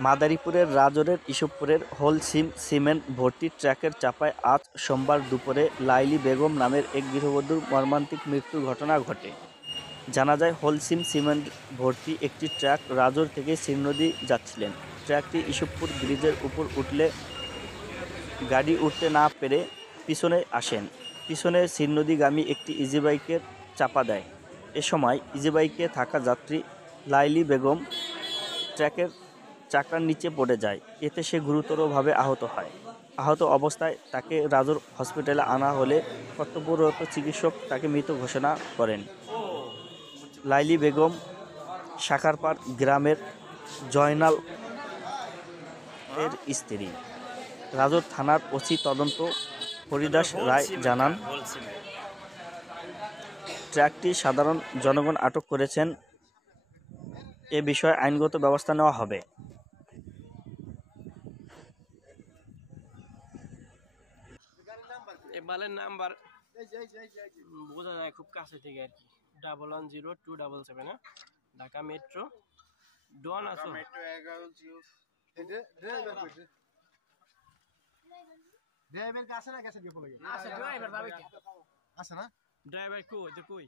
মাদারীপুরের রাজরের ইসবপুরের Holcim cement ভর্তি ট্রাকের চাপায় আজ সোমবার দুপুরে লাইলি বেগম নামের এক গৃহবধূর মর্মান্তিক মৃত্যুর ঘটনা ঘটে। জানা যায়, হোলসিম সিমেন্ট ভর্তি একটি ট্রাক রাজর থেকে শ্রীনদী যাচ্ছিলেন। ট্রাকটি ইসবপুর ব্রিজের উপর উঠলে গাড়ি উঠতে না পেরে পিছনে আসেন। পিছনে শ্রীনদীগামী একটি ইজিবাইকের চাপা দেয়। এ সময় ইজিবাইকে থাকা যাত্রী লাইলি বেগম ট্রাকের চাকার নিচে পড়ে যায়। এতে সে গুরুতরভাবে আহত হয়। আহত অবস্থায় তাকে রাজুর হসপিটালে আনা হলে কর্তব্যরত চিকিৎসক তাকে মৃত ঘোষণা করেন। লাইলি বেগম শাখারপাড় গ্রামের জয়নাল এর স্ত্রী। রাজুর থানার ওসি তদন্ত হরিদাস রায় জানান, ট্রাকটি সাধারণ জনগণ আটক করেছেন। এ বিষয়ে আইনগত ব্যবস্থা নেওয়া হবে। বালের নাম্বার বোঝা যায় খুব কাছে থেকে আর কি। 110277 ঢাকা মেট্রো ডন আছে। ড্রাইভার কই?